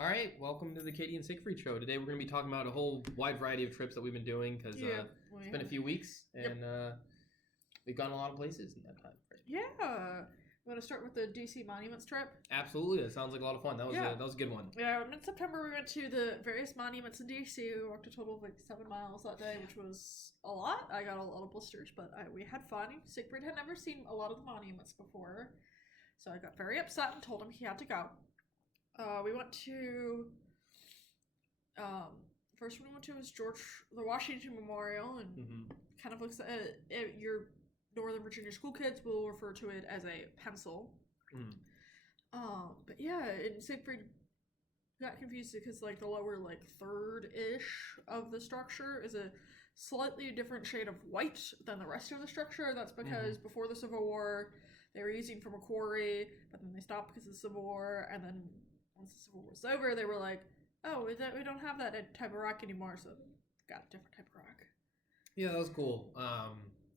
All right, welcome to the Katie and Siegfried show. Today we're going to be talking about a whole wide variety of trips that we've been doing because it's been a few weeks and we've gone a lot of places in that time frame. Yeah. You want to start with the DC Monuments trip? Absolutely, that sounds like a lot of fun. That was a good one. Yeah, in September we went to the various monuments in DC. We walked a total of like 7 miles that day, which was a lot. I got a lot of blisters, but we had fun. Siegfried had never seen a lot of the monuments before, so I got very upset and told him he had to go. We went to first one we went to was the Washington Memorial, and kind of looks at your Northern Virginia school kids will refer to it as a pencil. But yeah, and Siegfried got confused because like the lower like third-ish of the structure is a slightly different shade of white than the rest of the structure. That's because before the Civil War they were using from a quarry, but then they stopped because of the Civil War, and then once the Civil War was over they were like, oh, we don't have that type of rock anymore, so got a different type of rock. Yeah, that was cool.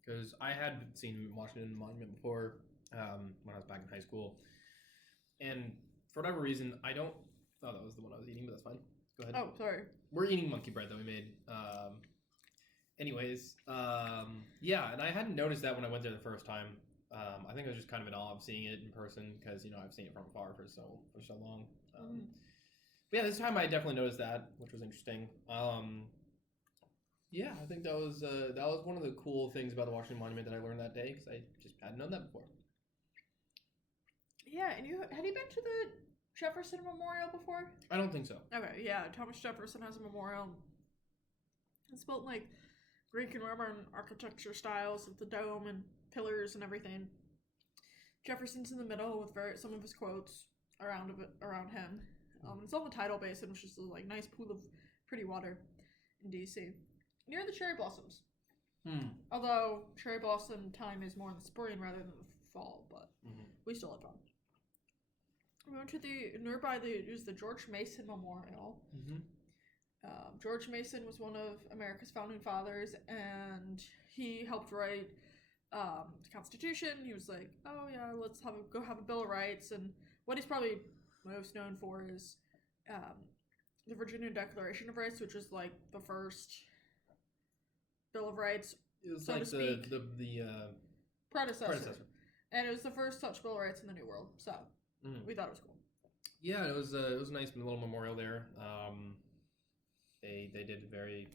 Because I had seen Washington Monument before when I was back in high school. And for whatever reason, I don't... Oh, that was the one I was eating, but that's fine. Go ahead. Oh, sorry. We're eating monkey bread that we made. Anyways, yeah, and I hadn't noticed that when I went there the first time. I think I was just kind of in awe of seeing it in person because, I've seen it from afar for so long. But yeah, this time I definitely noticed that, which was interesting. Yeah, I think that was one of the cool things about the Washington Monument that I learned that day because I just hadn't known that before. Yeah, and had you been to the Jefferson Memorial before? I don't think so. Okay, yeah, Thomas Jefferson has a memorial. It's built in like Greek and Roman architecture styles with the dome and pillars and everything. Jefferson's in the middle with some of his quotes around him. It's on the tidal basin, which is a like nice pool of pretty water in DC. Near the cherry blossoms. Although cherry blossom time is more in the spring rather than the fall, but we still had fun. We went to the George Mason Memorial. George Mason was one of America's founding fathers, and he helped write the Constitution. He was like, oh yeah, let's go have a Bill of Rights, and what he's probably most known for is the Virginia Declaration of Rights, which is like the first Bill of Rights, it was so like to speak. the predecessor. And it was the first such Bill of Rights in the New World, so we thought it was cool. Yeah, it was a nice little memorial there. They did a very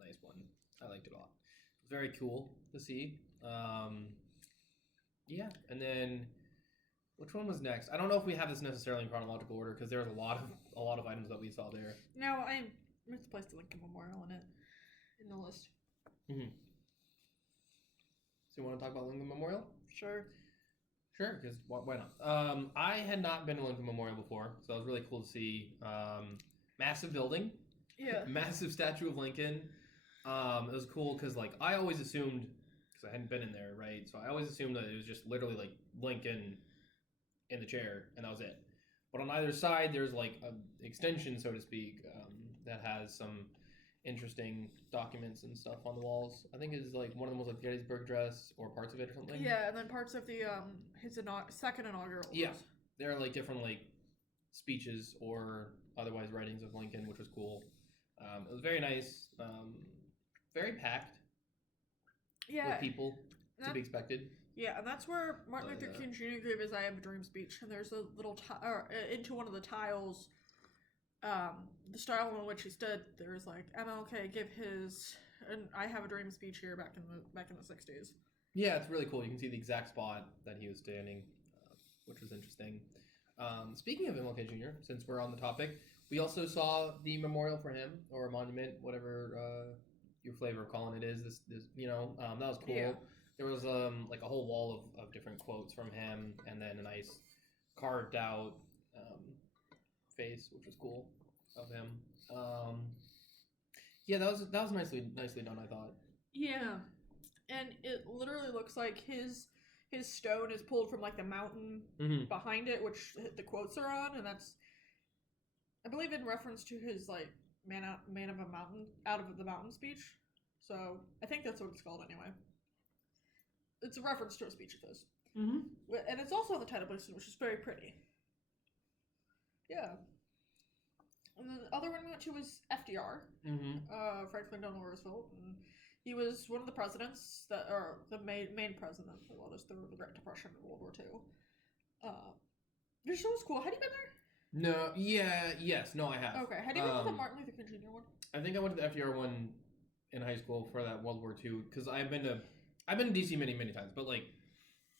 nice one. I liked it a lot. It was very cool to see. Yeah, and then which one was next? I don't know if we have this necessarily in chronological order because there's a lot of items that we saw there. No, I misplaced the Lincoln Memorial in the list. So you want to talk about Lincoln Memorial? Sure, because why not? I had not been to Lincoln Memorial before, so it was really cool to see. Massive building. Yeah. Massive statue of Lincoln. It was cool because like I always assumed, because I hadn't been in there, right? So I always assumed that it was just literally like Lincoln in the chair and that was it. But on either side there's like an extension, so to speak, that has some interesting documents and stuff on the walls. I think it's like one of them was like Gettysburg Address or parts of it or something. Yeah, and then parts of the his second inaugural. Yeah, there are like different like speeches or otherwise writings of Lincoln, which was cool. It was very nice, very packed. Yeah, with people to be expected. Yeah, and that's where Martin Luther King Jr. gave his "I Have a Dream" speech, and there's a little into one of the tiles. The style in which he stood, there was like MLK give his "I Have a Dream" speech here back in the 60s. Yeah, it's really cool. You can see the exact spot that he was standing, which was interesting. Speaking of MLK Jr., since we're on the topic, we also saw the memorial for him or monument, whatever your flavor of calling it is. This that was cool. Yeah. There was like a whole wall of different quotes from him, and then a nice carved out face, which was cool of him. Yeah, that was nicely done, I thought. Yeah, and it literally looks like his stone is pulled from like the mountain behind it, which the quotes are on, and that's, I believe, in reference to his like man of the mountain speech. So I think that's what it's called anyway. It's a reference to a speech of his. Mm-hmm. And it's also on the title basin, which is very pretty. Yeah. And then the other one we went to was FDR, Franklin Delano Roosevelt, and he was one of the presidents that, or the main president that led us through the Great Depression and World War II. Your show was cool. Had you been there? No, yes, no, I have. Okay, had you been to the Martin Luther King Jr. one? I think I went to the FDR one in high school for that World War II, because I've been to DC many times, but like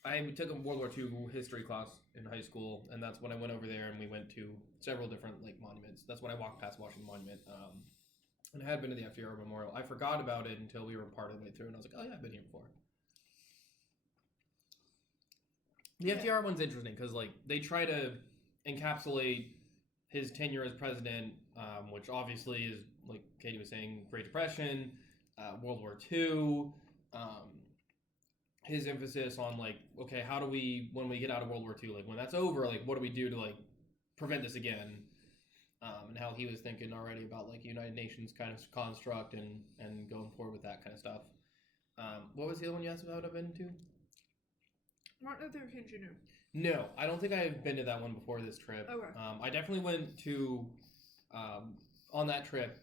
I took a World War II history class in high school, and that's when I went over there, and we went to several different like monuments. That's when I walked past Washington Monument, and I had been to the FDR Memorial. I forgot about it until we were part of the way through, and I was like, oh yeah, I've been here before. The FDR one's interesting because like they try to encapsulate his tenure as president, which obviously is, like Katie was saying, Great Depression, World War II, his emphasis on like, okay, how do we, when we get out of World War II, like when that's over, like what do we do to like prevent this again? And how he was thinking already about like United Nations kind of construct and going forward with that kind of stuff. What was the other one you asked about I've been to? Martin Luther King Jr. No, I don't think I've been to that one before this trip. Okay. I definitely went to, on that trip,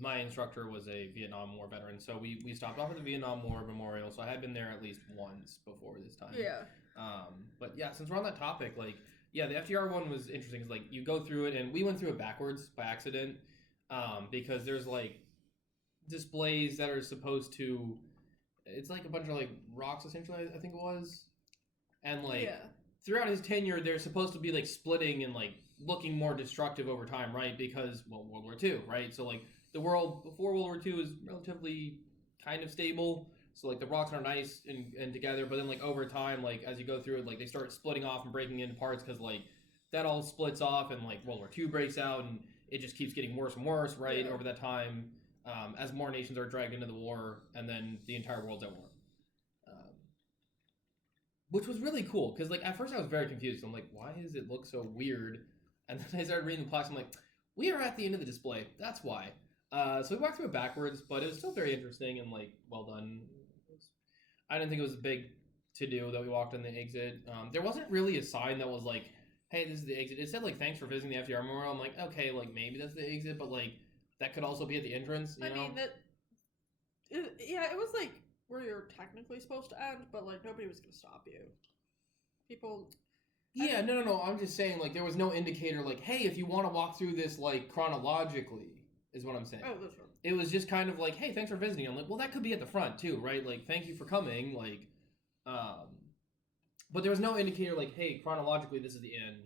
my instructor was a Vietnam War veteran, so we stopped off at the Vietnam War Memorial, so I had been there at least once before this time. Yeah. But yeah, since we're on that topic, like, yeah, the FDR one was interesting, because like, you go through it, and we went through it backwards by accident, because there's like displays that are supposed to, it's like a bunch of like rocks, essentially, I think it was. And like throughout his tenure, they're supposed to be like splitting and like looking more destructive over time, right? Because, well, World War II, right? So like the world before World War II is relatively kind of stable. So like the rocks are nice and together, but then like over time, like as you go through it, like they start splitting off and breaking into parts because like that all splits off and like World War II breaks out and it just keeps getting worse and worse, right? Over that time, as more nations are dragged into the war, and then the entire world's at war. Which was really cool, because like at first I was very confused. I'm like, why does it look so weird? And then I started reading the plaques. I'm like, we are at the end of the display. That's why. So we walked through it backwards, but it was still very interesting and like well done. I didn't think it was a big to do that we walked on the exit. There wasn't really a sign that was like, hey, this is the exit. It said like, thanks for visiting the FDR Memorial. I'm like, okay, like maybe that's the exit, but like that could also be at the entrance. You know? mean that. It was like where you're technically supposed to end, but like nobody was gonna stop you. People. Yeah, no. I'm just saying, like, there was no indicator, like, hey, if you want to walk through this, like, chronologically, is what I'm saying. Oh, that's right. It was just kind of like, hey, thanks for visiting. I'm like, well, that could be at the front too, right? Like, thank you for coming, like, but there was no indicator, like, hey, chronologically, this is the end,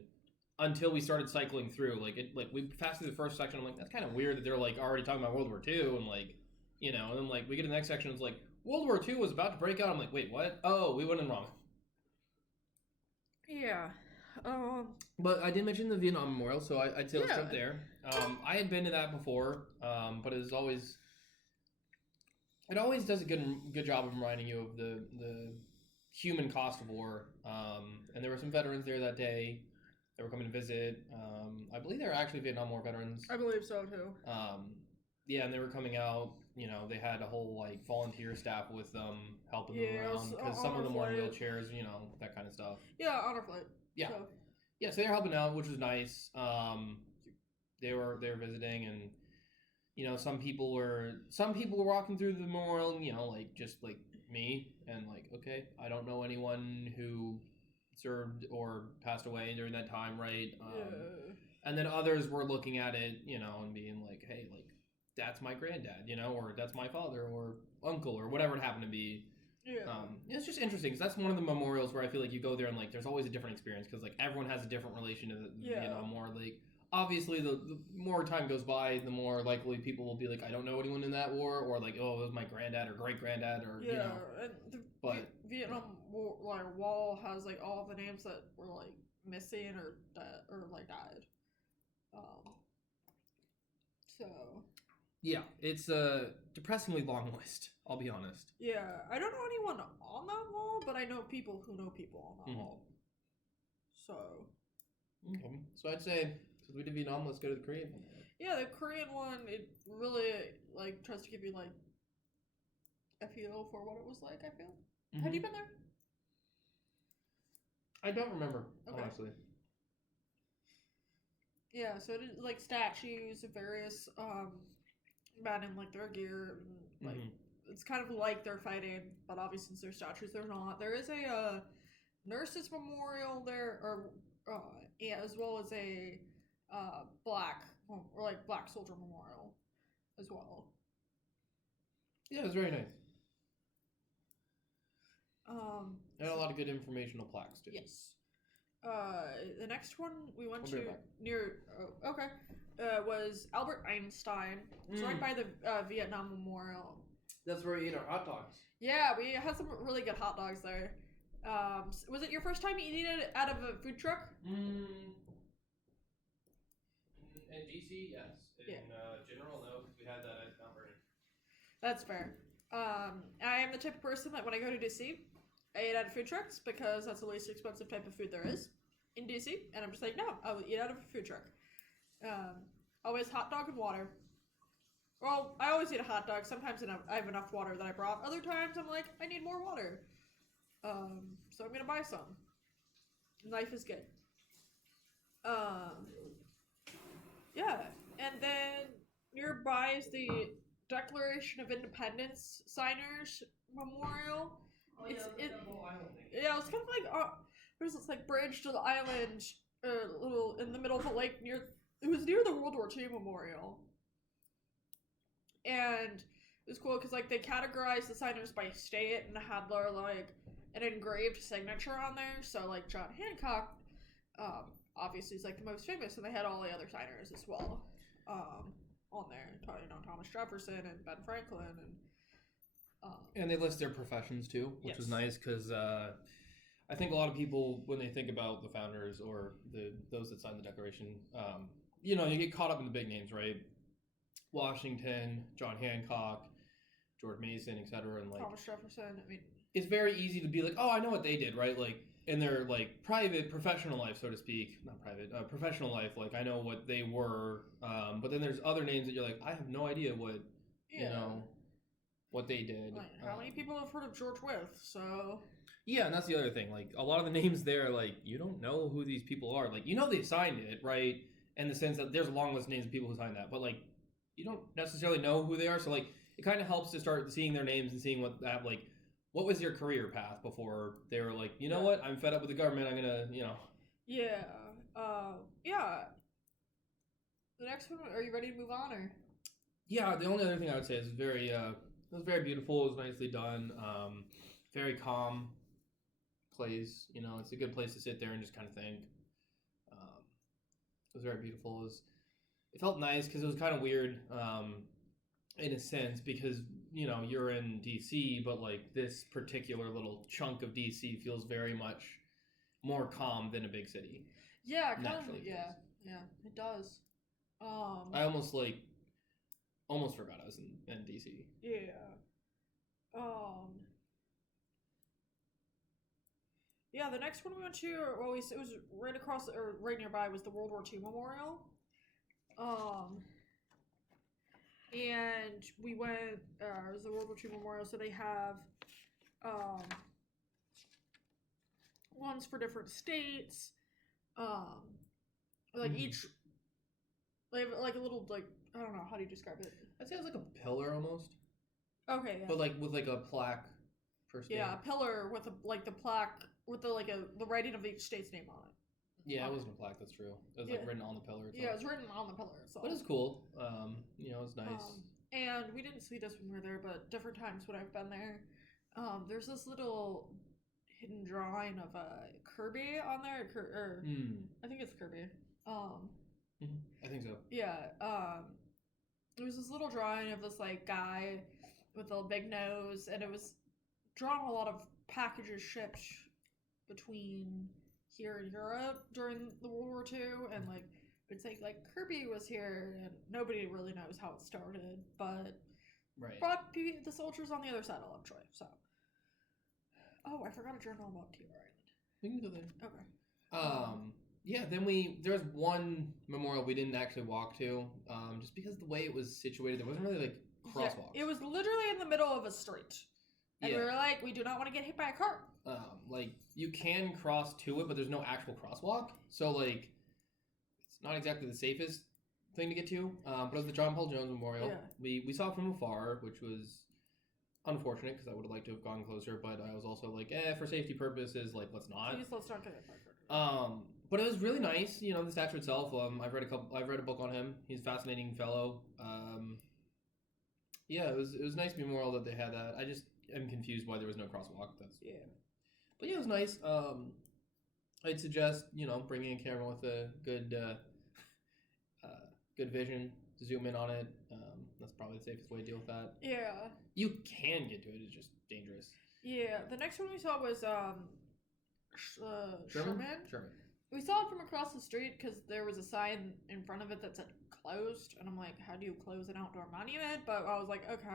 until we started cycling through. Like, we passed through the first section. I'm like, that's kind of weird that they're like already talking about World War II, and like, you know, and then like we get to the next section, it's like World War II was about to break out. I'm like, wait, what? Oh, we went in wrong. Yeah. But I did mention the Vietnam Memorial, so I'd say let's jump there. I had been to that before, but it always does a good job of reminding you of the human cost of war. And there were some veterans there that day that were coming to visit. I believe they were actually Vietnam War veterans. I believe so too. Yeah, and they were coming out. You know, they had a whole like volunteer staff with them, helping them around, because some of them were in wheelchairs. You know, that kind of stuff. Yeah, on our flight. Yeah. So they were helping out, which was nice. They were visiting, and you know, some people were walking through the memorial, and, you know, like just like me, and like, okay, I don't know anyone who served or passed away during that time, right? And then others were looking at it, you know, and being like, hey, like, that's my granddad, you know, or that's my father or uncle or whatever it happened to be. It's just interesting, because that's one of the memorials where I feel like you go there and like there's always a different experience, because like everyone has a different relation to the Vietnam War. Like obviously the more time goes by, the more likely people will be like, I don't know anyone in that war, or like, oh, it was my granddad or great granddad, or you know. And the Vietnam War like wall has like all the names that were like missing or died. So. Yeah, it's a depressingly long list, I'll be honest. Yeah, I don't know anyone on that wall, but I know people who know people on that wall. So. Okay. So I'd say, since we did Vietnam, let's go to the Korean one. Yeah, the Korean one, it really like tries to give you like a feel for what it was like, I feel. Had you been there? I don't remember, honestly. Yeah, so it is like statues of various men in like their gear, and like it's kind of like they're fighting, but obviously since they're statues, they're not. There is a nurses memorial there, or yeah, as well as a black or like black soldier memorial as well. Yeah, it was very nice. And a So- lot of good informational plaques too. Yes. The next one we went We'll be to right near okay, was Albert Einstein. It's right by the Vietnam Memorial. That's where we ate our hot dogs. Yeah, we had some really good hot dogs there. Was it your first time eating it out of a food truck? In DC, yes. In Yeah. general, no, because we had that at Mount Vernon. That's fair. I am the type of person that when I go to DC, I eat out of food trucks because that's the least expensive type of food there is in DC. And I'm just like, no, I will eat out of a food truck. Always hot dog and water. Well, I always eat a hot dog. Sometimes I have enough water that I brought. Other times I'm like, I need more water. So I'm gonna buy some. Life is good. Yeah, and then nearby is the Declaration of Independence Signers Memorial. It's kind of like there's this like bridge to the island, little in the middle of a lake near. It was near the World War II Memorial, and it was cool because like they categorized the signers by state and had their like an engraved signature on there. So like John Hancock, obviously is like the most famous, and they had all the other signers as well, on there. You know, Thomas Jefferson and Ben Franklin and they list their professions too, which was Yes. nice because I think a lot of people, when they think about the founders or those that signed the Declaration, you get caught up in the big names, right? Washington, John Hancock, George Mason, etc. And like Thomas Jefferson. I mean, it's very easy to be like, oh, I know what they did, right? Like in their like private professional life, so to speak, not private, professional life, like I know what they were. But then there's other names that you're like, I have no idea what what they did. Like, how many people have heard of George Wythe? So Yeah, and that's the other thing. Like a lot of the names there, like you don't know who these people are. Like they signed it, right? In the sense that there's a long list of names of people who signed that, but like you don't necessarily know who they are. So like it kind of helps to start seeing their names and seeing what was their career path before they were like, you know what, I'm fed up with the government. I'm gonna, yeah, yeah. The next one. Are you ready to move on or? Yeah, the only other thing I would say is it was very beautiful. It was nicely done. Very calm place. It's a good place to sit there and just kind of think. It was very beautiful. It felt nice because it was kind of weird in a sense because, you're in DC, but like this particular little chunk of DC feels very much more calm than a big city. Yeah, kind of. Naturally Yeah, it does. I almost forgot I was in DC. Yeah. Yeah, the next one we went to, it was right across or right nearby, was the World War II Memorial. And we went. It was the World War II Memorial, so they have ones for different states. Like each, they have like a little like I don't know how do you describe it. I'd say it was like a pillar almost. Okay, yeah. But like with like a plaque per state. Yeah, a pillar with the plaque with the writing of each state's name on it. Yeah, it wasn't a plaque. That's true. It was like written on the pillar itself. Yeah, it was written on the pillar itself. But it's cool. It was nice. And we didn't see this when we were there, but different times when I've been there, there's this little hidden drawing of a Kirby on there, I think it's Kirby. I think so. Yeah. There was this little drawing of this like guy with a big nose, and it was drawn a lot of packages shipped between here and Europe during the World War II, and like it's like Kirby was here, and nobody really knows how it started, but brought the soldiers on the other side of Lovejoy. So, I forgot a journal about Tea Island. We can go there. Okay. Yeah. Then there's one memorial we didn't actually walk to, just because the way it was situated, there wasn't really like crosswalks. Yeah, it was literally in the middle of a street, and we were like, we do not want to get hit by a car. Like you can cross to it, but there's no actual crosswalk. So like, it's not exactly the safest thing to get to, but it was the John Paul Jones Memorial. Yeah. We saw it from afar, which was unfortunate because I would have liked to have gone closer, but I was also like, for safety purposes, like let's not. Please let's not get it. But it was really nice, the statue itself. I've read a book on him. He's a fascinating fellow. Yeah, it was nice memorial that they had that. I just am confused why there was no crosswalk. But yeah, it was nice. I'd suggest bringing a camera with a good vision to zoom in on it. That's probably the safest way to deal with that. Yeah. You can get to it. It's just dangerous. Yeah. The next one we saw was Sherman. We saw it from across the street because there was a sign in front of it that said closed, and I'm like, how do you close an outdoor monument? But I was like, okay.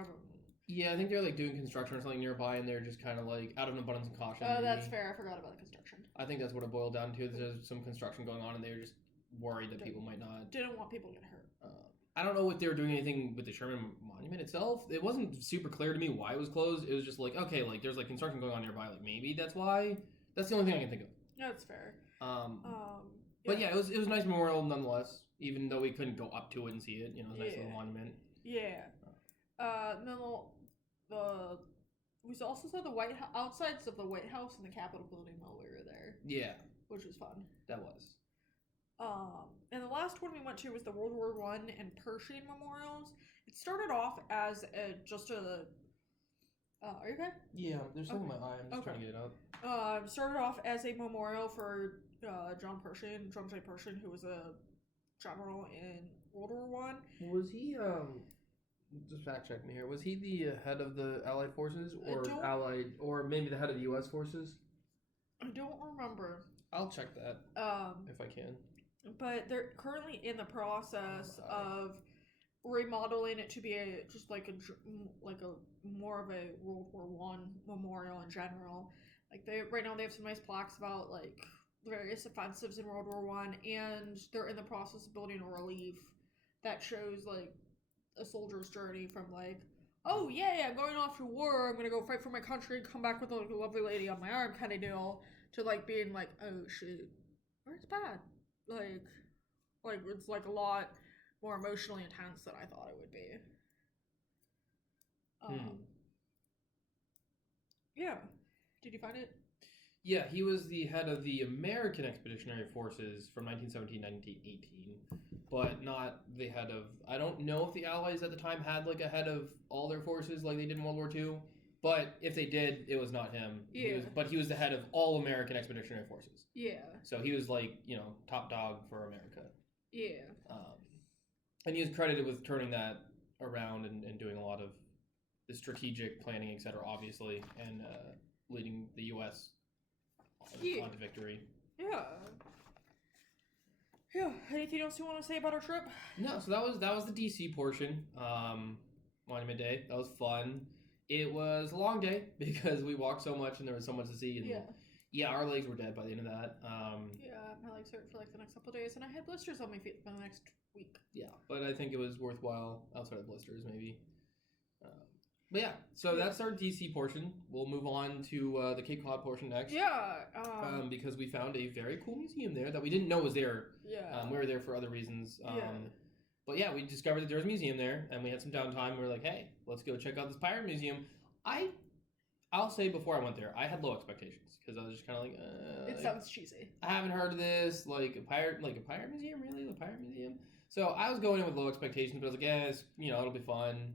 Yeah, I think they're like doing construction or something nearby, and they're just kind of like out of an abundance of caution. Oh, that's fair. I forgot about the construction. I think that's what it boiled down to. There's some construction going on, and they were just worried that people might not. Didn't want people to get hurt. I don't know if they were doing anything with the Sherman Monument itself. It wasn't super clear to me why it was closed. It was just like, okay, like there's like construction going on nearby. Like maybe that's why. That's the only thing I can think of. Yeah, that's fair. But yeah, it was a nice memorial nonetheless. Even though we couldn't go up to it and see it, it was a nice little monument. Yeah. We also saw the outsides of the White House and the Capitol building while we were there. Yeah, which was fun. That was. And the last one we went to was the World War I and Pershing memorials. It started off as just a. Are you okay? Yeah, there's something in my eye. I'm just trying to get it out. Started off as a memorial for John J. Pershing, who was a general in World War I. Was he? Just fact check me here. Was he the head of the Allied forces, or maybe the head of the U.S. forces? I don't remember. I'll check that if I can. But they're currently in the process of remodeling it to be more of a World War I memorial in general. Like right now they have some nice plaques about like various offensives in World War I, and they're in the process of building a relief that shows like a soldier's journey from like, oh yeah, I'm going off to war, I'm gonna go fight for my country and come back with like a lovely lady on my arm kind of deal, to like being like, oh shoot, where's bad? Like it's like a lot more emotionally intense than I thought it would be. Yeah. Did you find it? Yeah, he was the head of the American Expeditionary Forces from 1917 to 1918, but not the head of... I don't know if the Allies at the time had like a head of all their forces like they did in World War II, but if they did, it was not him. Yeah. He was the head of all American Expeditionary Forces. Yeah. So he was like, top dog for America. Yeah. And he was credited with turning that around and doing a lot of the strategic planning, etc., obviously, and leading the U.S. on to victory. Yeah. Yeah. Anything else you want to say about our trip? No. So that was the DC portion. Monument Day. That was fun. It was a long day because we walked so much and there was so much to see. And yeah, our legs were dead by the end of that. Yeah, my legs hurt for like the next couple of days, and I had blisters on my feet for the next week. Yeah, but I think it was worthwhile outside of blisters, maybe. But yeah, so that's our DC portion. We'll move on to the Cape Cod portion next. Yeah. Because we found a very cool museum there that we didn't know was there. Yeah. We were there for other reasons. But yeah, we discovered that there was a museum there, and we had some downtime. We were like, hey, let's go check out this pirate museum. I'll say before I went there, I had low expectations because I was just kind of like, it sounds cheesy. I haven't heard of this, like a pirate museum, really, the pirate museum. So I was going in with low expectations, but I was like, yeah, it'll be fun.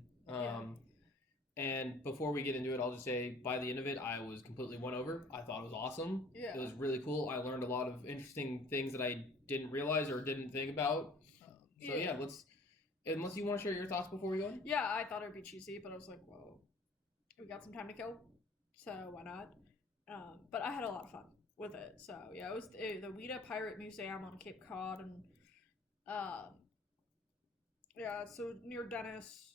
And before we get into it, I'll just say by the end of it, I was completely won over. I thought it was awesome. Yeah. It was really cool. I learned a lot of interesting things that I didn't realize or didn't think about. So yeah, unless you want to share your thoughts before we go in. Yeah, I thought it would be cheesy, but I was like, whoa, we got some time to kill, so why not? But I had a lot of fun with it. So yeah, it was the Ouida Pirate Museum on Cape Cod, and so near Dennis,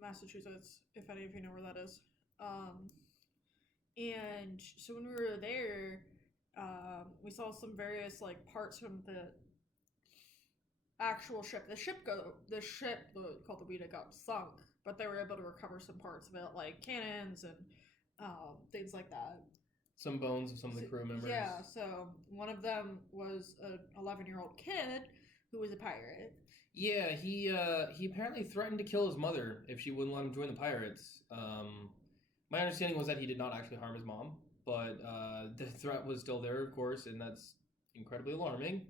Massachusetts, if any of you know where that is. And so when we were there, we saw some various like parts from the actual ship. The ship called the Ouida got sunk, but they were able to recover some parts of it, like cannons and things like that. Some bones of some of the crew members. Yeah, so one of them was an 11-year-old kid who was a pirate. Yeah, he apparently threatened to kill his mother if she wouldn't let him join the pirates. My understanding was that he did not actually harm his mom, but the threat was still there, of course, and that's incredibly alarming.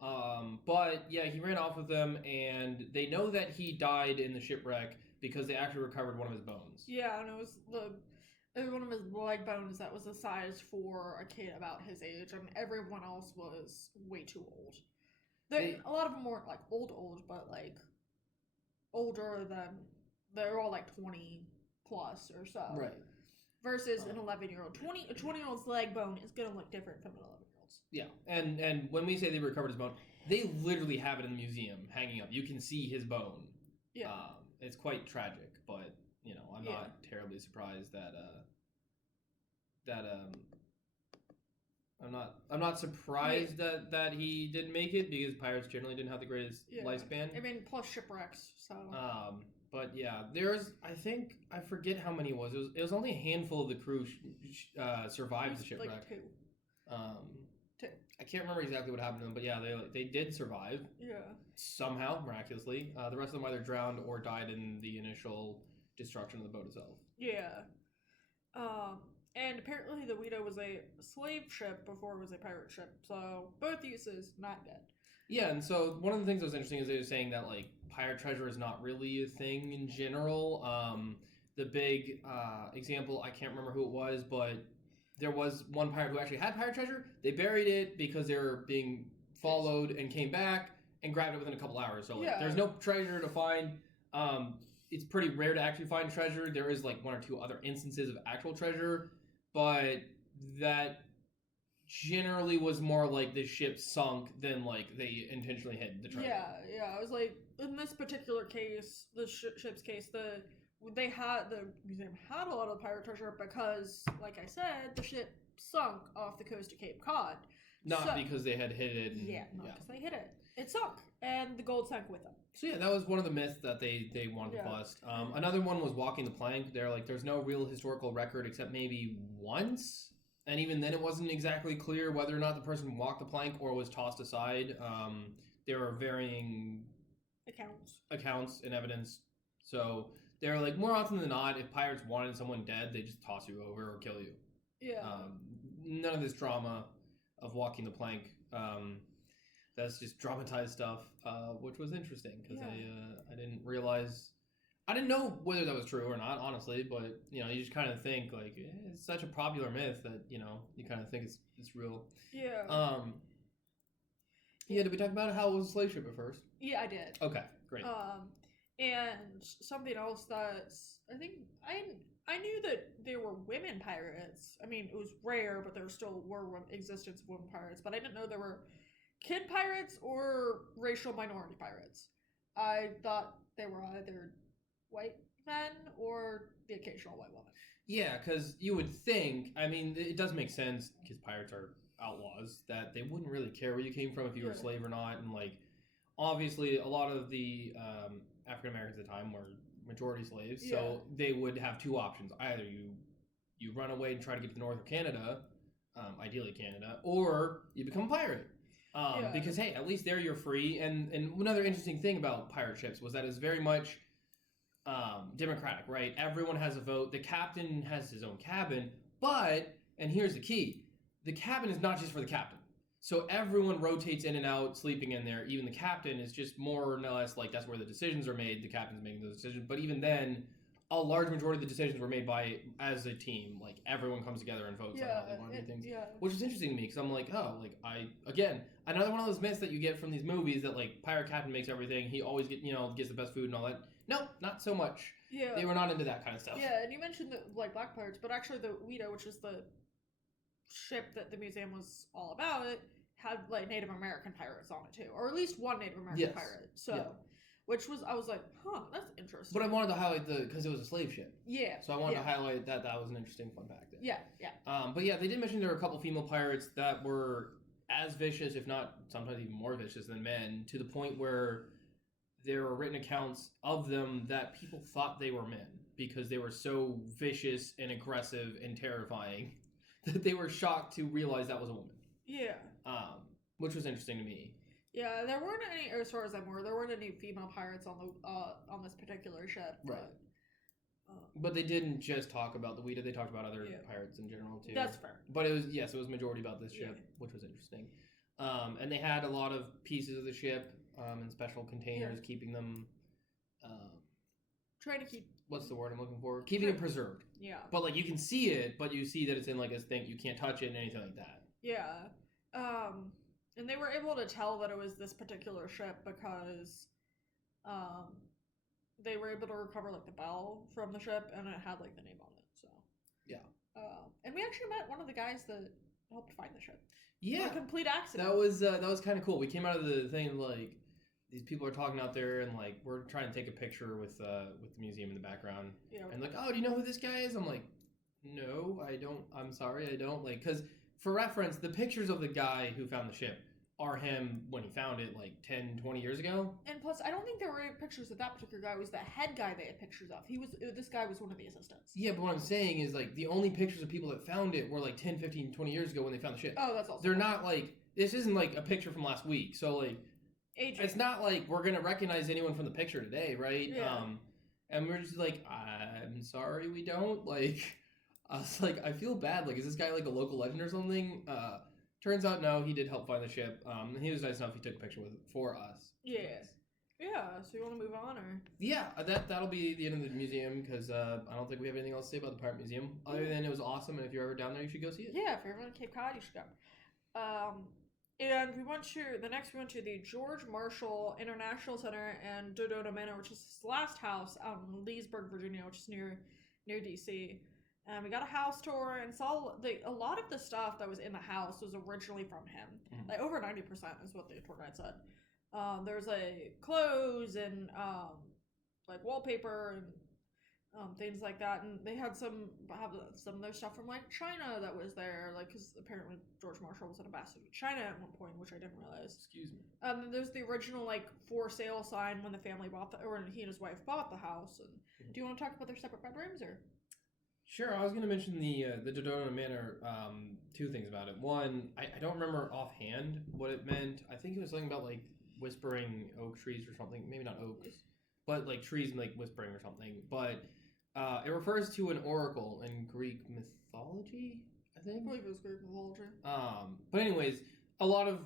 But yeah, he ran off with them, and they know that he died in the shipwreck because they actually recovered one of his bones. Yeah, and it was one of his leg bones that was the size for a kid about his age, and everyone else was way too old. A lot of them weren't like old, but like older than they're all like 20 plus or so. Right. Versus an 11-year-old. A 20-year-old's leg bone is gonna look different from an 11-year-old's. Yeah, and when we say they recovered his bone, they literally have it in the museum hanging up. You can see his bone. Yeah. It's quite tragic, but you know, I'm not terribly surprised that I'm not surprised that he didn't make it, because pirates generally didn't have the greatest lifespan. I mean, plus shipwrecks. So. But yeah, I think I forget how many it was. It was only a handful of the crew survived the shipwreck. Like 2. Two. I can't remember exactly what happened to them, but yeah, they did survive. Yeah. Somehow, miraculously. The rest of them either drowned or died in the initial destruction of the boat itself. Yeah. And apparently the Weeda was a slave ship before it was a pirate ship, so both uses, not good. Yeah, and so one of the things that was interesting is they were saying that like pirate treasure is not really a thing in general. The big example, I can't remember who it was, but there was one pirate who actually had pirate treasure. They buried it because they were being followed and came back and grabbed it within a couple hours. So like, there's no treasure to find. It's pretty rare to actually find treasure. There is like 1 or 2 other instances of actual treasure, but that generally was more like the ship sunk than like they intentionally hid the treasure. Yeah. I was like, in this particular case, the ship's case, the museum had a lot of pirate treasure because, like I said, the ship sunk off the coast of Cape Cod. Not because they had hid it. Because they hid it. It sunk, and the gold sank with them. So yeah, that was one of the myths that they wanted to bust. Another one was walking the plank. They're like, there's no real historical record except maybe once. And even then, it wasn't exactly clear whether or not the person walked the plank or was tossed aside. There were varying accounts and evidence. So they're like, more often than not, if pirates wanted someone dead, they just toss you over or kill you. Yeah. None of this drama of walking the plank. That's just dramatized stuff, which was interesting because I didn't realize. I didn't know whether that was true or not, honestly, but you know, you just kind of think like it's such a popular myth that you know you kind of think it's real. Yeah. Did we talk about how it was a slave ship at first? Yeah, I did. Okay, great. And something else that's I think I knew that there were women pirates. I mean, it was rare, but there still were existence of women pirates. But I didn't know there were kid pirates or racial minority pirates. I thought they were either white men or the occasional white woman. Yeah, because you would think, I mean, it does make sense because pirates are outlaws, that they wouldn't really care where you came from if you were a slave or not. And like, obviously, a lot of the African Americans at the time were majority slaves, so they would have 2 options. Either you run away and try to get to north of Canada, ideally Canada, or you become a pirate. Because hey, at least there you're free. And another interesting thing about pirate ships was that it's very much democratic, right? Everyone has a vote. The captain has his own cabin, and here's the key: the cabin is not just for the captain. So everyone rotates in and out, sleeping in there. Even the captain is just more or less like that's where the decisions are made. The captain's making those decisions, but even then, a large majority of the decisions were made as a team. Like everyone comes together and votes on how they want to do things, which is interesting to me because I'm like, another one of those myths that you get from these movies that like pirate captain makes everything. He always gets the best food and all that. No, not so much. Yeah, they were not into that kind of stuff. Yeah, and you mentioned the like black pirates, but actually the Weeda, which is the ship that the museum was all about, it had like Native American pirates on it too, or at least one Native American pirate. So. Which was, I was like, that's interesting. But I wanted to highlight because it was a slave ship. Yeah. So I wanted to highlight that was an interesting fun fact. Yeah. But yeah, they did mention there were a couple female pirates that were as vicious, if not sometimes even more vicious than men, to the point where there were written accounts of them that people thought they were men because they were so vicious and aggressive and terrifying that they were shocked to realize that was a woman. Yeah. Which was interesting to me. Yeah, there weren't any, as far as I'm aware, there weren't any female pirates on this particular ship. Right. But they didn't just talk about the Ouija, they talked about other pirates in general too. That's fair. But it was majority about this ship, which was interesting. And they had a lot of pieces of the ship in special containers, keeping them... trying to keep... What's the word I'm looking for? Keeping it preserved. Yeah. But, like, you can see it, but you see that it's in, like, a thing. You can't touch it and anything like that. Yeah. And they were able to tell that it was this particular ship because they were able to recover, like, the bell from the ship, and it had, like, the name on it, so. Yeah. And we actually met one of the guys that helped find the ship. Yeah. A complete accident. That was kind of cool. We came out of the thing, like, these people are talking out there, and, like, we're trying to take a picture with the museum in the background. Yeah. And, like, oh, do you know who this guy is? I'm like, no, I don't. I'm sorry, I don't. Like, because, for reference, the pictures of the guy who found the ship are him when he found it, like, 10, 20 years ago. And plus, I don't think there were pictures of that particular guy. It was the head guy they had pictures of. This guy was one of the assistants. Yeah, but what I'm saying is, like, the only pictures of people that found it were, like, 10, 15, 20 years ago when they found the ship. Oh, that's also... They're not, like... This isn't, like, a picture from last week. So, like... Aging. It's not like we're going to recognize anyone from the picture today, right? Yeah. And we're just like, I'm sorry we don't. Like, I was like, I feel bad. Like, is this guy, like, a local legend or something? Turns out, no, he did help find the ship. And he was nice enough he took a picture for us. Yeah. Yeah, so you want to move on, or? Yeah, that'll be the end of the museum, because I don't think we have anything else to say about the Pirate Museum, other than it was awesome, and if you're ever down there, you should go see it. Yeah, if you're ever in Cape Cod, you should go. And we went to the George Marshall International Center and Dodona Manor, which is his last house out in Leesburg, Virginia, which is near DC. And we got a house tour and saw a lot of the stuff that was in the house was originally from him. Mm-hmm. Like over 90% is what the tour guide said. There's like clothes and like wallpaper and things like that, and they had some of their stuff from like China that was there, like because apparently George Marshall was an ambassador to China at one point, which I didn't realize. Excuse me. There's the original like for sale sign when the family bought or he and his wife bought the house. And do you want to talk about their separate bedrooms or? Sure, I was going to mention the Dodona Manor. Two things about it. One, I don't remember offhand what it meant. I think it was something about like whispering oak trees or something. Maybe not oaks, but like trees like whispering or something. But it refers to an oracle in Greek mythology, I think. I believe it was Greek mythology. But anyways, a lot of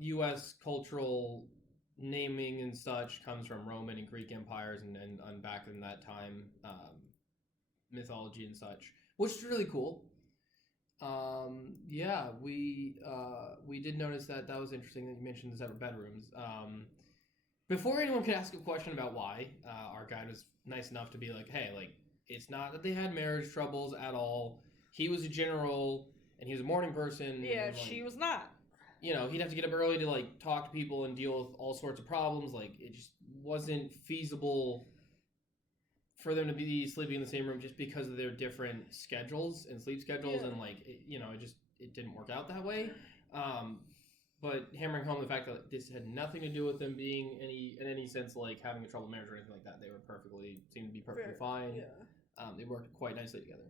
U.S. cultural naming and such comes from Roman and Greek empires and back in that time, mythology and such, which is really cool. Yeah, we did notice that was interesting that you mentioned the separate bedrooms. Before anyone could ask a question about why, our guide was nice enough to be like, hey, like, it's not that they had marriage troubles at all. He was a general, and he was a morning person. Yeah, and, like, she was not. You know, he'd have to get up early to, like, talk to people and deal with all sorts of problems. Like, it just wasn't feasible for them to be sleeping in the same room just because of their different schedules and sleep schedules. And, like, it didn't work out that way. But hammering home the fact that this had nothing to do with them being in any sense like having a troubled marriage or anything like that. They seemed to be perfectly fine. Yeah. They worked quite nicely together.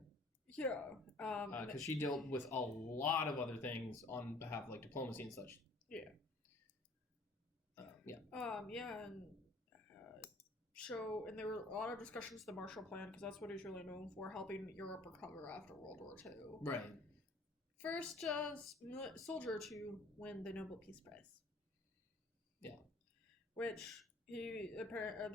Yeah. Because she dealt with a lot of other things on behalf of like diplomacy and such. Yeah. Yeah. And and there were a lot of discussions of the Marshall Plan because that's what he's really known for, helping Europe recover after World War II. Right. First soldier to win the Nobel Peace Prize. Yeah. Which the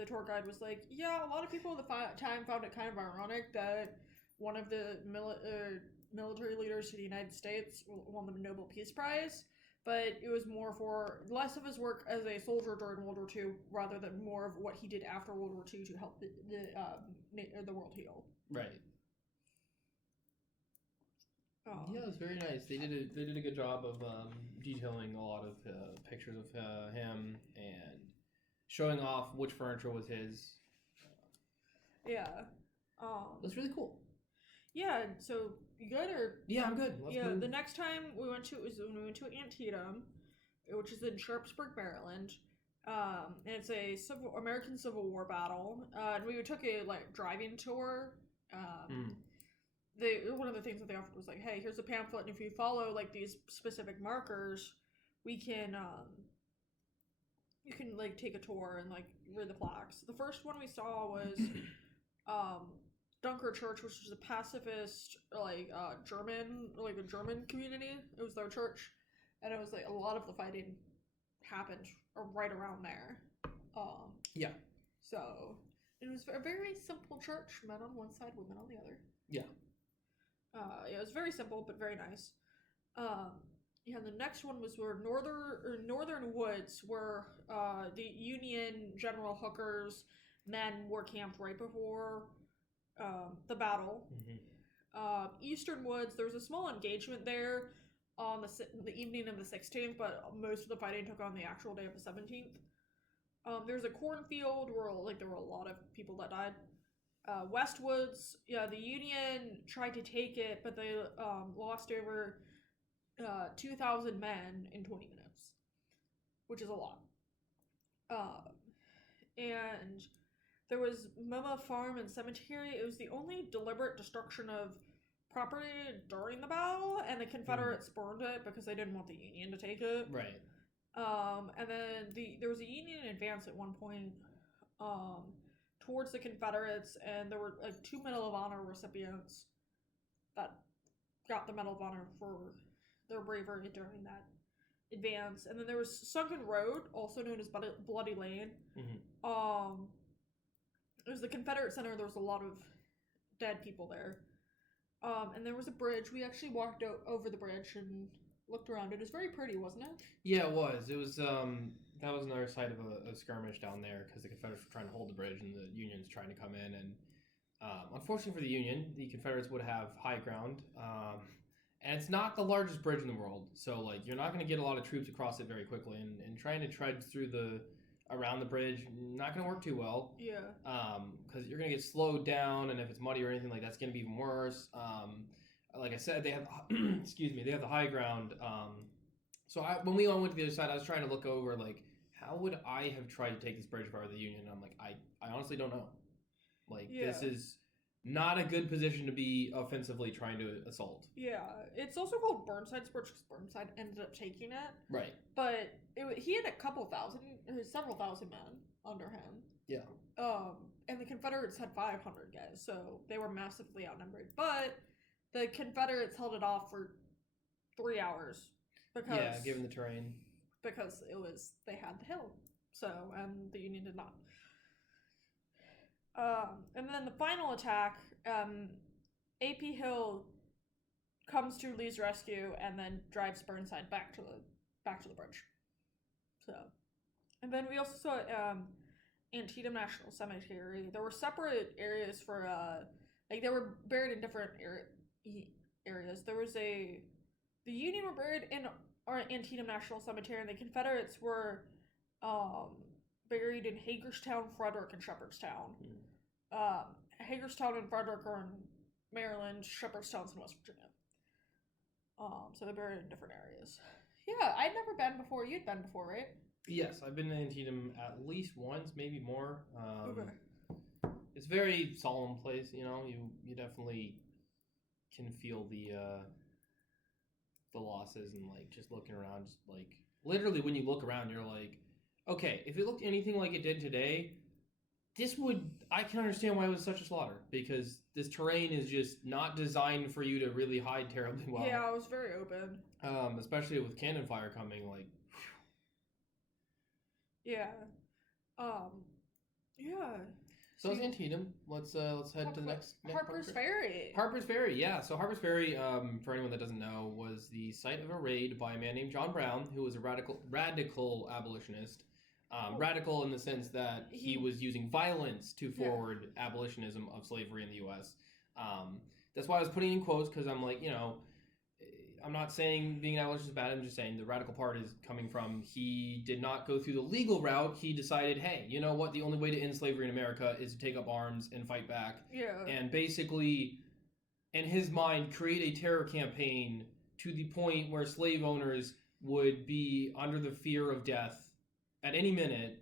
tour guide was like, yeah, a lot of people at the time found it kind of ironic that one of the military leaders to the United States won the Nobel Peace Prize, but it was more for less of his work as a soldier during World War II rather than more of what he did after World War II to help the world heal. Right. Yeah, it was very nice. They did a good job of detailing a lot of pictures of him and showing off which furniture was his. Yeah. That's really cool. Yeah. So you good or? Yeah, I'm good. Let's move. The next time we went to Antietam, which is in Sharpsburg, Maryland. And it's a American Civil War battle. And we took a driving tour. One of the things that they offered was like, hey, here's a pamphlet, and if you follow like these specific markers, we can you can like take a tour and like read the plaques. The first one we saw was Dunker Church, which is a pacifist like German, like a German community. It was their church, and it was like a lot of the fighting happened right around there. Yeah. So it was a very simple church, men on one side, women on the other. Yeah. It was very simple but very nice. Yeah, the next one was where Northern Woods, where the Union General Hooker's men were camped right before the battle. Mm-hmm. Eastern Woods, there was a small engagement there on the evening of the 16th, but most of the fighting took on the actual day of the 17th. There's a cornfield where like there were a lot of people that died. Westwoods, yeah, the Union tried to take it, but they lost over 2,000 men in 20 minutes, which is a lot. And there was Mama Farm and Cemetery. It was the only deliberate destruction of property during the battle, and the Confederates burned it because they didn't want the Union to take it. Right. And then there was a Union advance at one point towards the Confederates, and there were like 2 Medal of Honor recipients that got the Medal of Honor for their bravery during that advance. And then there was Sunken Road, also known as Bloody Lane. Mm-hmm. It was the Confederate Center. There was a lot of dead people there. And there was a bridge. We actually walked over the bridge and looked around. It was very pretty, wasn't it? Yeah, it was. It was, that was another side of a skirmish down there because the Confederates were trying to hold the bridge and the Union's trying to come in. And unfortunately for the Union, the Confederates would have high ground. And it's not the largest bridge in the world. So, like, you're not going to get a lot of troops across it very quickly. And trying to tread through around the bridge, not going to work too well. Yeah. Because you're going to get slowed down, and if it's muddy or anything like that's going to be even worse. Like I said, they have they have the high ground. So when we all went to the other side, I was trying to look over like how would I have tried to take this bridge if I were the Union? And I'm like, I honestly don't know. Like this is not a good position to be offensively trying to assault. Yeah, it's also called Burnside's bridge because Burnside ended up taking it. Right. But he had several thousand men under him. Yeah. And the Confederates had 500 guys, so they were massively outnumbered. But the Confederates held it off for 3 hours because given the terrain, because they had the hill, so and the Union did not. And then the final attack, AP Hill comes to Lee's rescue and then drives Burnside back to the bridge. So, and then we also saw Antietam National Cemetery. There were separate areas for like they were buried in different areas. There was the Union were buried in our Antietam National Cemetery, and the Confederates were buried in Hagerstown, Frederick, and Shepherdstown. Hagerstown and Frederick are in Maryland. Shepherdstown's in West Virginia. So they're buried in different areas. Yeah, I'd never been before. You'd been before, right? Yes, I've been to Antietam at least once, maybe more. Okay. It's a very solemn place, you know. You definitely can feel the losses and like just looking around, just like literally when you look around, you're like, okay, if it looked anything like it did today, I can understand why it was such a slaughter because this terrain is just not designed for you to really hide terribly well. Yeah, it was very open. Especially with cannon fire coming, like. Yeah. Yeah. So it's Antietam. Let's head to the next Harpers Ferry. Harpers Ferry, yeah. So Harpers Ferry, for anyone that doesn't know, was the site of a raid by a man named John Brown, who was a radical abolitionist. Radical in the sense that he was using violence to forward abolitionism of slavery in the U.S. That's why I was putting in quotes because I'm like, you know, I'm not saying being an abolitionist is bad. I'm just saying the radical part is coming from he did not go through the legal route. He decided, hey, you know what? The only way to end slavery in America is to take up arms and fight back. Yeah. And basically, in his mind, create a terror campaign to the point where slave owners would be under the fear of death at any minute,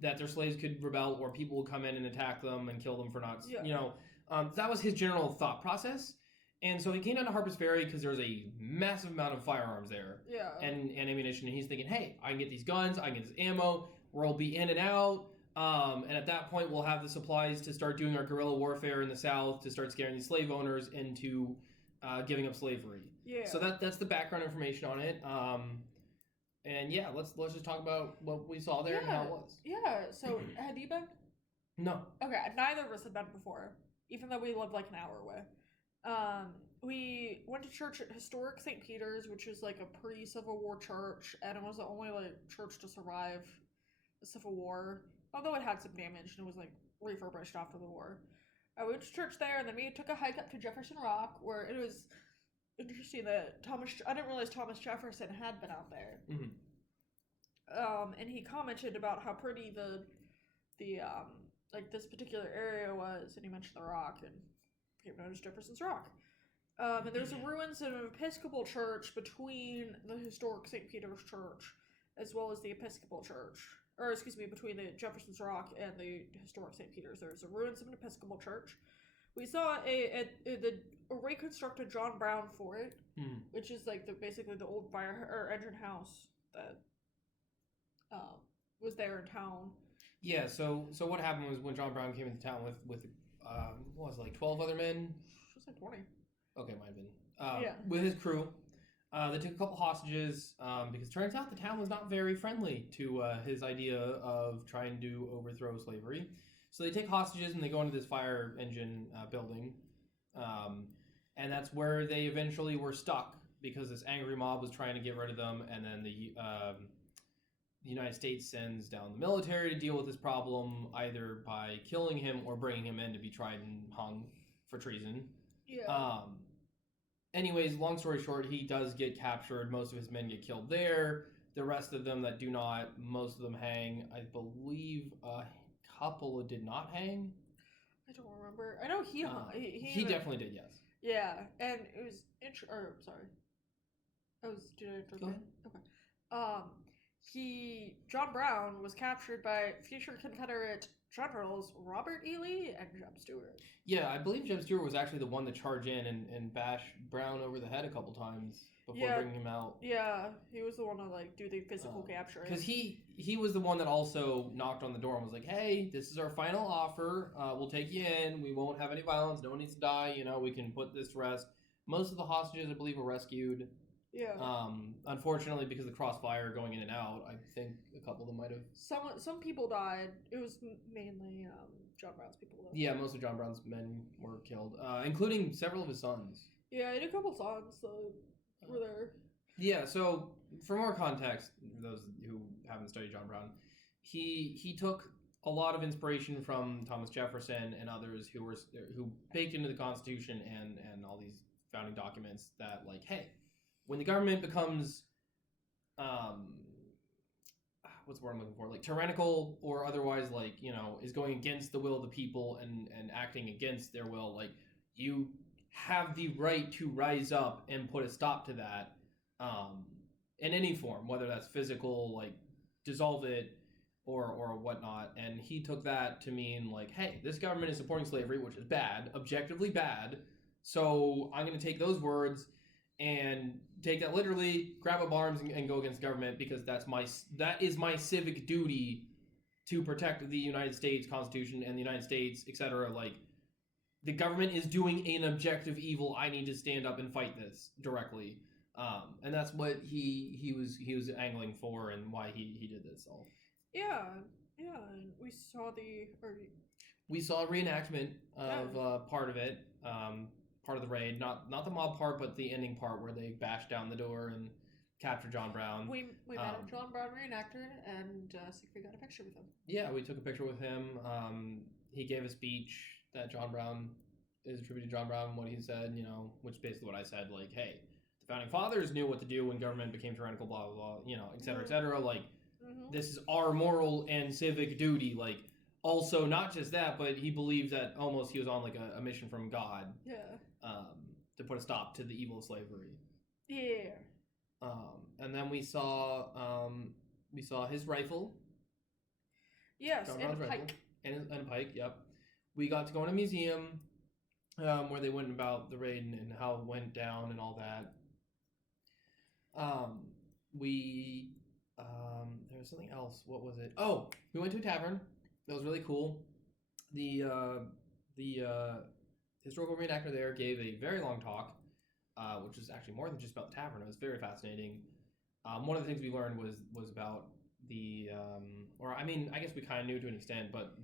that their slaves could rebel or people would come in and attack them and kill them for not, you know, that was his general thought process. And so he came down to Harpers Ferry because there's a massive amount of firearms there Yeah. and ammunition. And he's thinking, hey, I can get these guns, I can get this ammo, we'll be in and out. And at that point, we'll have the supplies to start doing our guerrilla warfare in the South to start scaring these slave owners into giving up slavery. Yeah. So that's the background information on it. And yeah, let's just talk about what we saw there and how it was. Yeah. So had you been? No. Okay, neither of us had been before, even though we lived like an hour away. We went to church at historic St. Peter's, which is like a pre-Civil War church, and it was the only like church to survive the Civil War. Although it had some damage and it was like refurbished after the war. I went to church there, and then we took a hike up to Jefferson Rock, where it was interesting that I didn't realize Thomas Jefferson had been out there. Mm-hmm. And he commented about how pretty the like this particular area was, and he mentioned the rock, and became known as Jefferson's Rock. And there's ruins of an Episcopal church between the historic St. Peter's Church, as well as the Episcopal Church. Or, excuse me, between the Jefferson's Rock and the historic St. Peter's. There's a ruins of an Episcopal church. We saw a reconstructed John Brown fort, which is like basically the old fire or engine house that was there in town. Yeah, so what happened was when John Brown came into town with what was it, like 12 other men? It was like 20. Okay, might have been. With his crew. They took a couple hostages because it turns out the town was not very friendly to his idea of trying to overthrow slavery. So they take hostages and they go into this fire engine building. And that's where they eventually were stuck because this angry mob was trying to get rid of them. And then the United States sends down the military to deal with this problem, either by killing him or bringing him in to be tried and hung for treason. Yeah. Anyways, long story short, he does get captured. Most of his men get killed there. The rest of them that do not, most of them hang. I believe a couple did not hang. I don't remember. I know he definitely did, yes. Yeah, and it was sorry. Did I interrupt? Go ahead. Okay. John Brown was captured by future Confederate generals Robert E. Lee and Jeb Stuart. Yeah, I believe Jeb Stuart was actually the one to charge in and bash Brown over the head a couple times before bringing him out. Yeah, he was the one to like do the physical capture. Because he was the one that also knocked on the door and was like, "Hey, this is our final offer. We'll take you in. We won't have any violence. No one needs to die. You know, we can put this to rest." Most of the hostages, I believe, were rescued. Yeah. Unfortunately, because of the crossfire going in and out, I think a couple of them might have. Some people died. It was mainly John Brown's people, though. Yeah, most of John Brown's men were killed, including several of his sons. Yeah, he had a couple sons that were there. Yeah, so for more context, those who haven't studied John Brown, he took a lot of inspiration from Thomas Jefferson and others who baked into the Constitution and all these founding documents that, like, hey, when the government becomes, what's the word I'm looking for? Like tyrannical or otherwise, like, you know, is going against the will of the people and acting against their will, like, you have the right to rise up and put a stop to that in any form, whether that's physical, like dissolve it or whatnot. And he took that to mean like, hey, this government is supporting slavery, which is bad, objectively bad. So I'm going to take those words and take that literally, grab up arms and go against the government because that is my civic duty to protect the United States Constitution and the United States, etc. Like, the government is doing an objective evil. I need to stand up and fight this directly. And that's what he was angling for and why he did this all. Yeah. And we saw a reenactment of part of it. Part of the raid, not the mob part, but the ending part where they bashed down the door and captured John Brown. We met a John Brown reenactor and we got a picture with him. Yeah, we took a picture with him. He gave a speech that John Brown is attributed to John Brown, what he said, you know, which is basically what I said, like, hey, the founding fathers knew what to do when government became tyrannical, blah, blah, blah, you know, et cetera, et cetera. Like, this is our moral and civic duty, like, also, not just that, but he believed that almost he was on like a mission from God. Yeah. To put a stop to the evil of slavery. Yeah. And then we saw his rifle. Yes, and a pike. And a pike. Yep. We got to go in a museum. where they went about the raid and how it went down and all that. We there was something else. What was it? Oh, we went to a tavern. That was really cool. The historical reenactor there gave a very long talk, which is actually more than just about the tavern. It was very fascinating. One of the things we learned was about the or I mean, I guess we kind of knew to an extent, but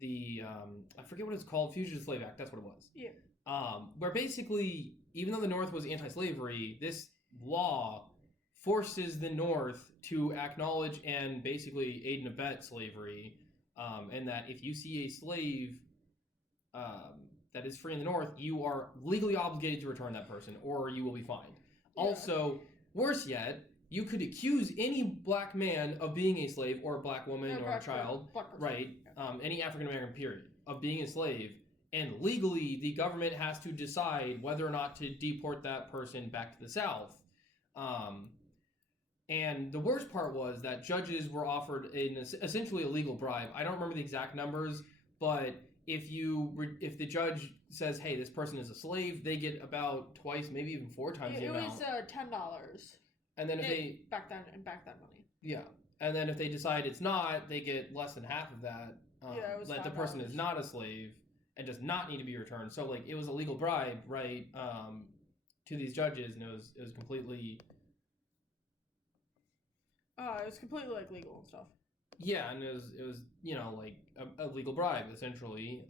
the I forget what it's called, Fugitive Slave Act. That's what it was. Yeah. Where basically, even though the North was anti-slavery, this law forces the North to acknowledge and basically aid and abet slavery, and that if you see a slave that is free in the North, you are legally obligated to return that person, or you will be fined. Yeah. Also, worse yet, you could accuse any black man of being a slave, or a black woman, or a child, right? Any African American period, of being a slave, and legally the government has to decide whether or not to deport that person back to the South. And the worst part was that judges were offered essentially a legal bribe. I don't remember the exact numbers, but if the judge says, "Hey, this person is a slave," they get about twice, maybe even 4 times the amount. It was $10. And then if they back that money. Yeah, and then if they decide it's not, they get less than half of that. It was that the person is not a slave and does not need to be returned. So like it was a legal bribe, right? To these judges, and it was completely. It was completely like legal and stuff. Yeah, and it was like a legal bribe essentially.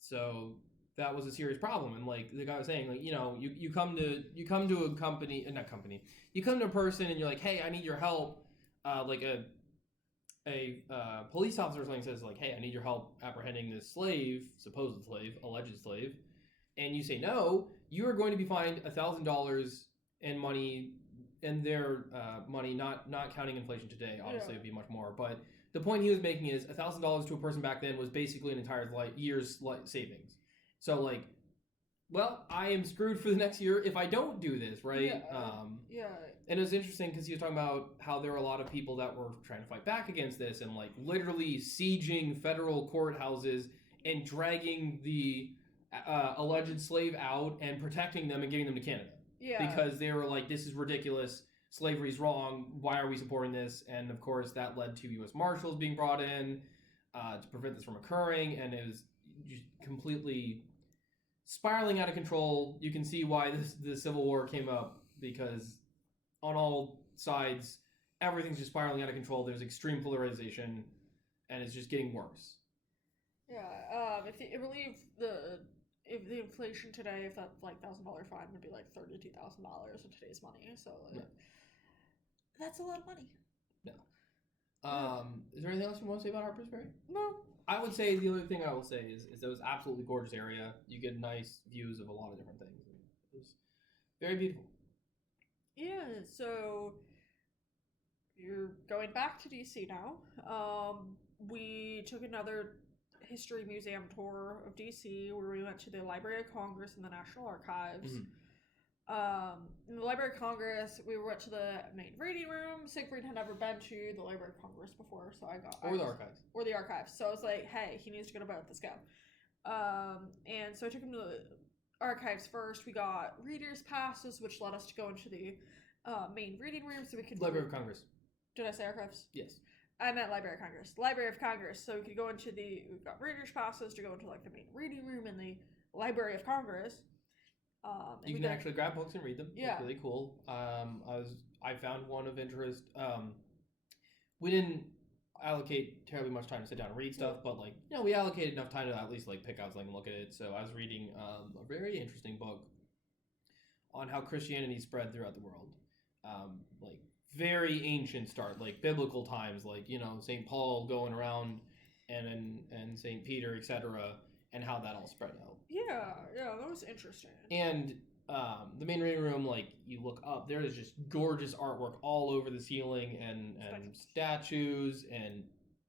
So that was a serious problem, and like the guy was saying, like you come to a company, not company, you come to a person and you're like, hey, I need your help. Like a police officer or something says like, hey, I need your help apprehending this slave, supposed slave, alleged slave, and you say no, you are going to be fined $1,000 in money. And their money, not counting inflation today, obviously it would be much more. But the point he was making is $1,000 to a person back then was basically an entire year's savings. So like, well, I am screwed for the next year if I don't do this, right? Yeah. And it was interesting because he was talking about how there were a lot of people that were trying to fight back against this and like literally sieging federal courthouses and dragging the alleged slave out and protecting them and getting them to Canada. Yeah. Because they were like, this is ridiculous. Slavery's wrong. Why are we supporting this? And of course, that led to U.S. Marshals being brought in to prevent this from occurring. And it was just completely spiraling out of control. You can see why the Civil War came up, because on all sides, everything's just spiraling out of control. There's extreme polarization, and it's just getting worse. Yeah. If the inflation today, if that like $1,000 fine would be like $32,000 in today's money, so that's a lot of money. No. Is there anything else you want to say about Harpers Ferry? No. I would say the other thing I will say is that it was absolutely gorgeous area. You get nice views of a lot of different things. It was very beautiful. Yeah. So you're going back to DC now. We took another history museum tour of DC where we went to the Library of Congress and the National Archives. Mm-hmm. In the Library of Congress, we went to the main reading room. Siegfried had never been to the Library of Congress before, so the archives. So I was like, hey, he needs to go to both. Let's go. And so I took him to the archives first. We got readers' passes, which led us to go into the main reading room, so we could Library of Congress. Did I say archives? Yes. I meant Library of Congress. Library of Congress. So we could go into we got readers' passes to go into like the main reading room in the Library of Congress. You can actually grab books and read them. Yeah. It's really cool. I found one of interest. We didn't allocate terribly much time to sit down and read stuff, but like, we allocated enough time to at least like pick out something and look at it. So I was reading a very interesting book on how Christianity spread throughout the world. Like very ancient start, like biblical times, like St. Paul going around and St. Peter, etc., and how that all spread out. Yeah, that was interesting. And the main reading room, like you look up, there is just gorgeous artwork all over the ceiling and statues, and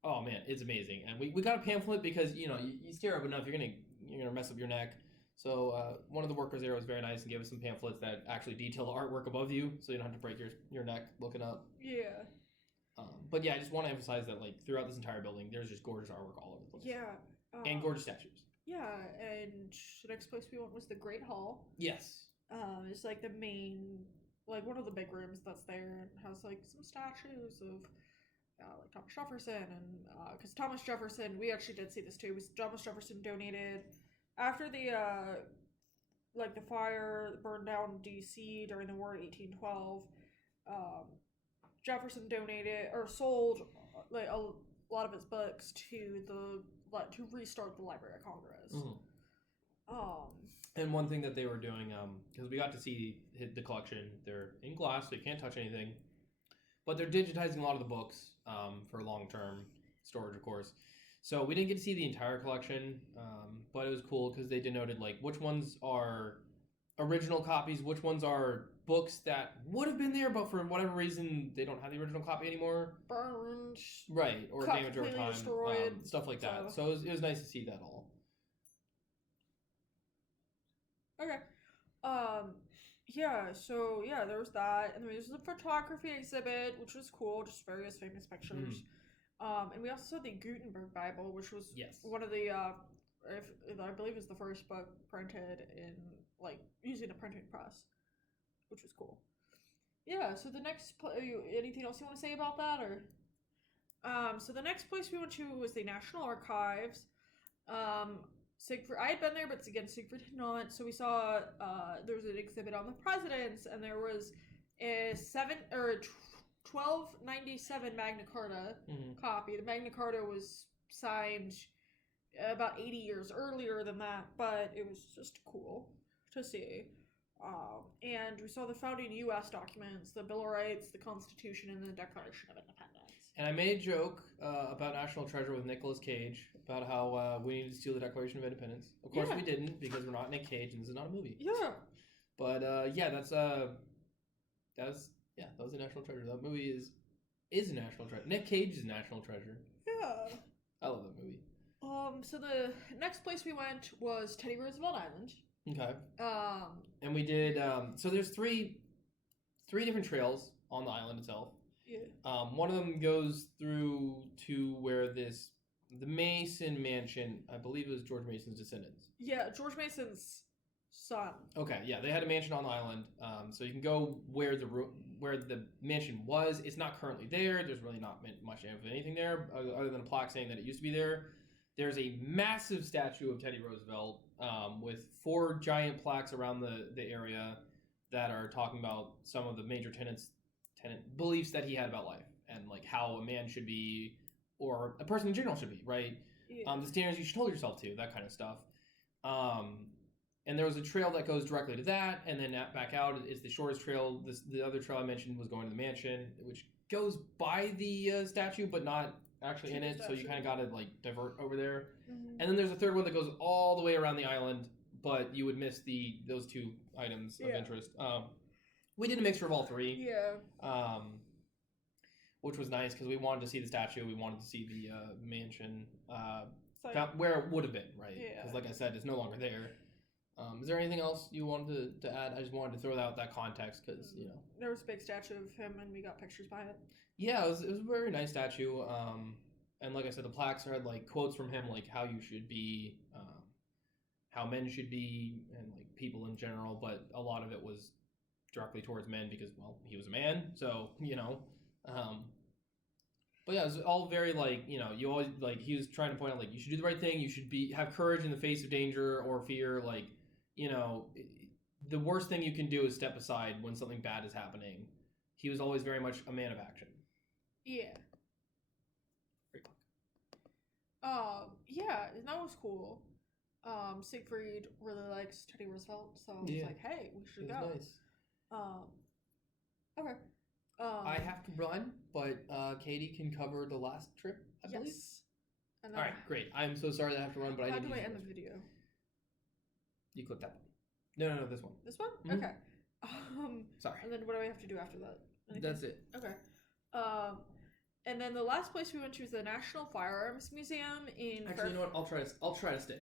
oh man, it's amazing. And we got a pamphlet because you stare up enough, you're gonna mess up your neck. So one of the workers there was very nice and gave us some pamphlets that actually detail the artwork above you, so you don't have to break your neck looking up. Yeah. But yeah, I just want to emphasize that like throughout this entire building, there's just gorgeous artwork all over the place. Yeah. And gorgeous statues. Yeah, and the next place we went was the Great Hall. Yes. It's like the main, like one of the big rooms that's there, and has like some statues of like Thomas Jefferson, and because Thomas Jefferson, we actually did see this too. Was Thomas Jefferson donated after the like the fire burned down D.C. during the War in 1812. Jefferson donated or sold like a lot of his books to restart the Library of Congress. And one thing that they were doing, because we got to see the collection, they're in glass, so you can't touch anything, but they're digitizing a lot of the books for long-term storage, of course. So we didn't get to see the entire collection, but it was cool because they denoted like which ones are original copies, which ones are books that would have been there, but for whatever reason they don't have the original copy anymore. Burned, right, or damaged over time, destroyed, stuff like that. So it was nice to see that all. Okay. Yeah, so yeah, there was that. And there was a photography exhibit, which was cool, just various famous pictures. And we also saw the Gutenberg Bible, which was one of the, if I believe is the first book printed in, like, using a printing press, which was cool. Yeah, so the next, anything else you want to say about that, or? So the next place we went to was the National Archives. Siegfried, I had been there, but again, Siegfried had not. So we saw there was an exhibit on the presidents, and there was a 1297 Magna Carta copy. The Magna Carta was signed about 80 years earlier than that, but it was just cool to see. And we saw the founding U.S. documents, the Bill of Rights, the Constitution, and the Declaration of Independence. And I made a joke about National Treasure with Nicolas Cage about how we needed to steal the Declaration of Independence. Of course we didn't, because we're not Nick Cage and this is not a movie. Yeah. But that was a National Treasure. That movie is a national treasure. Nick Cage is a national treasure. Yeah. I love that movie. So the next place we went was Teddy Roosevelt Island. Okay. And we did so there's three different trails on the island itself. Yeah. One of them goes through to where the Mason mansion, I believe it was George Mason's descendants. Yeah, George Mason's son. Okay, yeah, they had a mansion on the island. So you can go where the mansion was. It's not currently there. There's really not much of anything there other than a plaque saying that it used to be there. There's a massive statue of Teddy Roosevelt with 4 giant plaques around the area that are talking about some of the major tenant beliefs that he had about life and like how a man should be or a person in general should be, right? Yeah. The standards you should hold yourself to, that kind of stuff. And there was a trail that goes directly to that, and then back out is the shortest trail. The other trail I mentioned was going to the mansion, which goes by the statue, but not actually in it. So you kind of got to like divert over there. Mm-hmm. And then there's a third one that goes all the way around the island, but you would miss those 2 items of interest. We did a mixture of all 3. Yeah. Which was nice because we wanted to see the statue. We wanted to see the mansion where it would have been, right? Because like I said, it's no longer there. Is there anything else you wanted to add? I just wanted to throw out that context because, there was a big statue of him and we got pictures by it. Yeah, it was a very nice statue. And like I said, the plaques had like quotes from him, like how you should be, how men should be, and like people in general. But a lot of it was directly towards men because, well, he was a man. So, but yeah, it was all very like, you always like, he was trying to point out like, you should do the right thing. You should have courage in the face of danger or fear. Like, the worst thing you can do is step aside when something bad is happening. He was always very much a man of action. Yeah. Yeah, and that was cool. Siegfried really likes Teddy Roosevelt, so I was like, hey, we should go. Nice. Okay. I have to run, but Katie can cover the last trip, I believe. And then, all right, great. I'm so sorry that I have to run, but I need to. How do I end the video? You click that one. No, this one. This one? Mm-hmm. Okay. Sorry. And then what do I have to do after that? Anything? That's it. Okay. And then the last place we went to is the National Firearms Museum in. Actually, you know what? I'll try to stay.